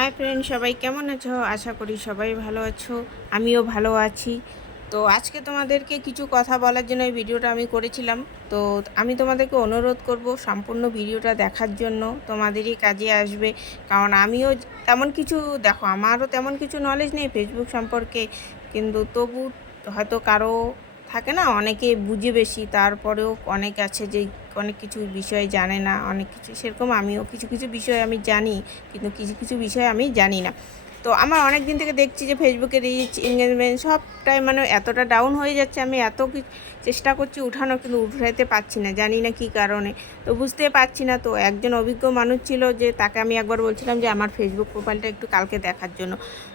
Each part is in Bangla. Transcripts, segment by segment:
হাই ফ্রেন্ড, সবাই কেমন আছো? আশা করি সবাই ভালো আছো, আমিও ভালো আছি। তো আজকে তোমাদেরকে কিছু কথা বলার জন্য এই ভিডিওটা আমি করেছিলাম। তো আমি তোমাদেরকে অনুরোধ করব সম্পূর্ণ ভিডিওটা দেখার জন্য, তোমাদেরই কাজে আসবে। কারণ আমিও তেমন কিছু, দেখো, আমারও তেমন কিছু নলেজ নেই ফেসবুক সম্পর্কে, কিন্তু তবু হয়তো কারও থাকে না, অনেকে বুঝে বেশি, তারপরেও অনেক আছে যে অনেক কিছু বিষয় জানে না, অনেক কিছু, সেরকম আমিও কিছু কিছু বিষয় আমি জানি, কিন্তু কিছু কিছু বিষয় আমি জানি না। তো আমার অনেক দিন থেকে দেখছি যে ফেসবুকে রিচ এঙ্গেজমেন্ট সবটাই মানে এতটা ডাউন হয়ে যাচ্ছে, আমি এত চেষ্টা করছি উঠানো কিন্তু উঠাইতে পারছি না, জানি না কি কারণে। তো বুঝতে পারছি না, তো একজন অভিজ্ঞ মানুষ ছিল যে তাকে আমি একবার বলছিলাম যে আমার ফেসবুক প্রোফাইলটা একটু কালকে দেখার জন্য।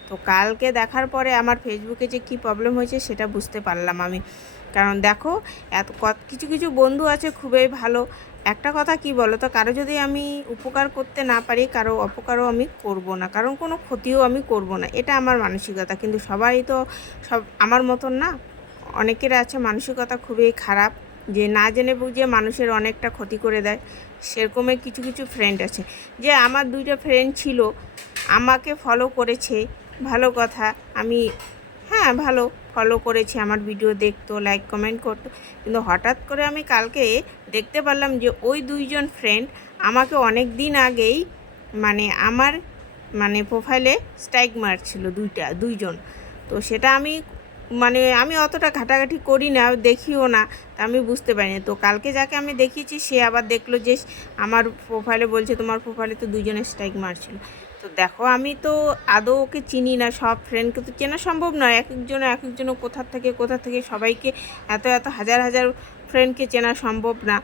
তো কালকে দেখার পরে আমার ফেসবুকে যে কী প্রবলেম হয়েছে সেটা বুঝতে পারলাম আমি। কারণ দেখো, এত কিছু কিছু বন্ধু আছে খুবই ভালো। একটা কথা কি বলো তো, কারও যদি আমি উপকার করতে না পারি, কারও অপকারও আমি করব না, কারণ কোনো ক্ষতিও আমি করব না, এটা আমার মানসিকতা। কিন্তু সবাই তো সব, আমার মতন না, অনেকের আছে মানসিকতা খুবই খারাপ, যে না জেনে বুঝে মানুষের অনেকটা ক্ষতি করে দেয়, সেরকমই কিছু কিছু ফ্রেন্ড আছে। যে আমার দুইটা ফ্রেন্ড ছিল, আমাকে ফলো করেছে, ভালো কথা, আমি হ্যাঁ ভালো। ফলো করেছে, আমার ভিডিও দেখতো লাইক কমেন্ট করতো। কিন্তু হঠাৎ করে আমি কালকে দেখতে পারলাম যে, ওই দুইজন ফ্রেন্ড আমাকে অনেক দিন আগেই মানে আমার মানে প্রোফাইলে স্ট্রাইক মারছিল দুইটা, দুইজন। তো সেটা আমি মানে আমি অতটা ঘাটাঘাটি করি না, দেখিও না, তা আমি বুঝতে পারিনি। তো কালকে যাকে আমি দেখিয়েছি, সে আবার দেখল যে, আমার প্রোফাইলে বলছে, তোমার প্রোফাইলে তো দুইজনের স্ট্রাইক মারছিল। তো দেখো, আমি তো আদৌ ওকে চিনি না, সব ফ্রেন্ডকে তো চেনা সম্ভব নয়। এক একজন এক একজন কোথার থেকে কোথা থেকে সবাইকে এত এত হাজার হাজার ফ্রেন্ডকে চেনা সম্ভব না।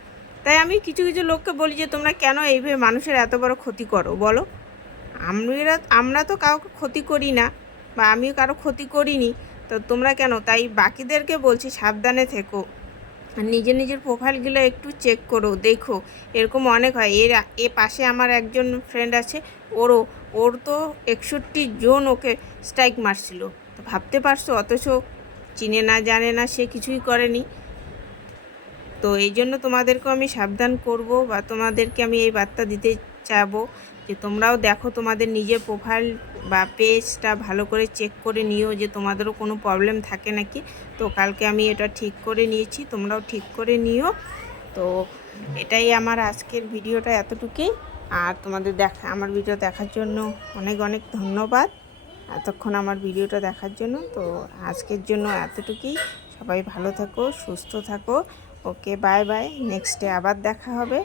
তাই আমি কিছু কিছু লোককে বলি যে, তোমরা কেন এইভাবে মানুষের এত বড় ক্ষতি করো? বলো। আমরা আমরা তো কাউকে ক্ষতি করি না বা আমিও কারও ক্ষতি করিনি। তো তোমরা কেন? তাই বাকিদেরকে বলছি, সাবধানে থেকো। আর নিজের নিজের প্রোফাইলগুলো একটু চেক করো, দেখো। এরকম অনেক হয়। এর, এ পাশে আমার একজন ফ্রেন্ড আছে, ওরও ওর তো একষট্টি জন ওকে স্ট্রাইক মারছিল। তো ভাবতে পারছ, অথচ চিনে না, জানে না, সে কিছুই করেনি। তো এই জন্য তোমাদেরকেও আমি সাবধান করব বা তোমাদেরকে আমি এই বার্তা দিতে চাবো যে তোমরাও দেখো তোমাদের নিজের প্রোফাইল বা পেজটা ভালো করে চেক করে নিও যে তোমাদেরও কোনো প্রবলেম থাকে নাকি। তো কালকে আমি এটা ঠিক করে নিয়েছি, তোমরাও ঠিক করে নিও। তো এটাই আমার আজকের ভিডিওটা এতটুকুই। আর তোমাদের দেখা, আমার ভিডিও দেখার জন্য অনেক অনেক ধন্যবাদ। এতক্ষণ আমার ভিডিওটা দেখার জন্য, তো আজকের জন্য এতটুকুই। সবাই ভালো থাকো, সুস্থ থাকো। Okay bye bye next day আবার দেখা হবে।